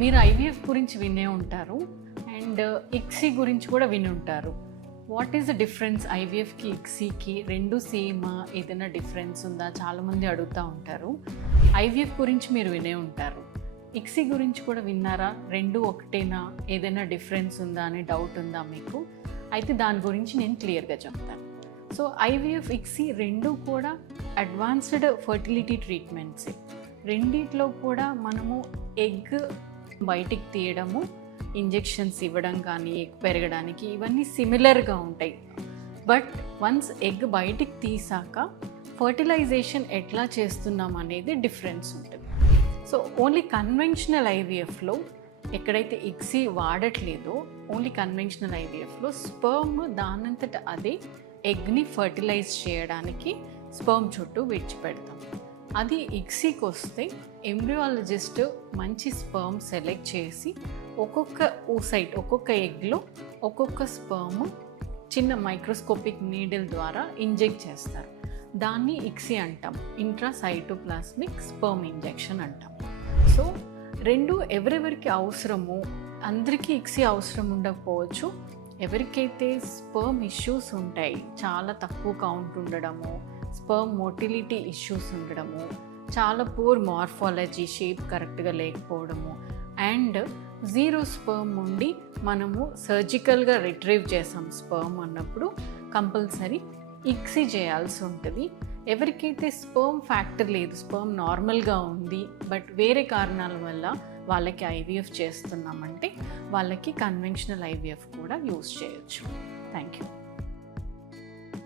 మీరు ఐవీఎఫ్ గురించి వినే ఉంటారు అండ్ ఇక్సీ గురించి కూడా విని ఉంటారు. వాట్ ఈస్ ద డిఫరెన్స్ ఐవీఎఫ్కి ఇక్సీకి? రెండు సేమా, ఏదైనా డిఫరెన్స్ ఉందా? చాలామంది అడుగుతూ ఉంటారు. ఐవీఎఫ్ గురించి మీరు వినే ఉంటారు, ఇక్సీ గురించి కూడా విన్నారా? రెండు ఒకటేనా, ఏదైనా డిఫరెన్స్ ఉందా అని డౌట్ ఉందా మీకు? అయితే దాని గురించి నేను క్లియర్గా చెప్తాను. సో ఐవీఎఫ్, ఇక్సీ రెండు కూడా అడ్వాన్స్డ్ ఫర్టిలిటీ ట్రీట్మెంట్సే. రెండిట్లో కూడా మనము ఎగ్ బయటికి తీయడము, ఇంజెక్షన్స్ ఇవ్వడం కానీ ఎగ్ పెరగడానికి, ఇవన్నీ సిమిలర్గా ఉంటాయి. బట్ వన్స్ ఎగ్ బయటికి తీసాక ఫర్టిలైజేషన్ ఎట్లా చేస్తున్నాం అనేది డిఫరెన్స్ ఉంటుంది. సో ఓన్లీ కన్వెన్షనల్ ఐవీఎఫ్లో ఎక్కడైతే ఇక్సీ వాడట్లేదో, ఓన్లీ కన్వెన్షనల్ ఐవీఎఫ్లో స్పర్మ్ దానంతట అదే ఎగ్ని ఫర్టిలైజ్ చేయడానికి స్పర్మ్ చుట్టూ విడిచిపెడతాం. అది ఇక్సీకి వస్తే ఎంబ్రియాలజిస్ట్ మంచి స్పర్మ్ సెలెక్ట్ చేసి ఒక్కొక్క oocyte, ఒక్కొక్క ఎగ్లో ఒక్కొక్క స్పర్మ్ చిన్న మైక్రోస్కోపిక్ నీడిల్ ద్వారా ఇంజెక్ట్ చేస్తారు. దాన్ని ఇక్సీ అంటాం, ఇంట్రాసైటోప్లాస్మిక్ స్పర్మ్ ఇంజెక్షన్ అంటాం. సో రెండు ఎవరెవరికి అవసరమో, అందరికీ ఇక్సీ అవసరం ఉండకపోవచ్చు. ఎవరికైతే స్పర్మ్ ఇష్యూస్ ఉంటాయి, చాలా తక్కువ కౌంట్ ఉండడము, స్పర్మ్ మోటిలిటీ ఇష్యూస్ ఉండడము, చాలా పూర్ మార్ఫాలజీ, షేప్ కరెక్ట్గా లేకపోవడము, అండ్ జీరో స్పర్మ్ ఉండి మనము సర్జికల్గా రిట్రీవ్ చేసాం స్పర్మ్ అన్నప్పుడు కంపల్సరీ ఇక్సీ చేయాల్సి ఉంటుంది. ఎవరికైతే స్పర్మ్ ఫ్యాక్టర్ లేదు, స్పర్మ్ నార్మల్గా ఉంది బట్ వేరే కారణాల వల్ల వాళ్ళకి ఐవీఎఫ్ చేస్తున్నామంటే వాళ్ళకి కన్వెన్షనల్ ఐవీఎఫ్ కూడా యూస్ చేయొచ్చు. Thank you.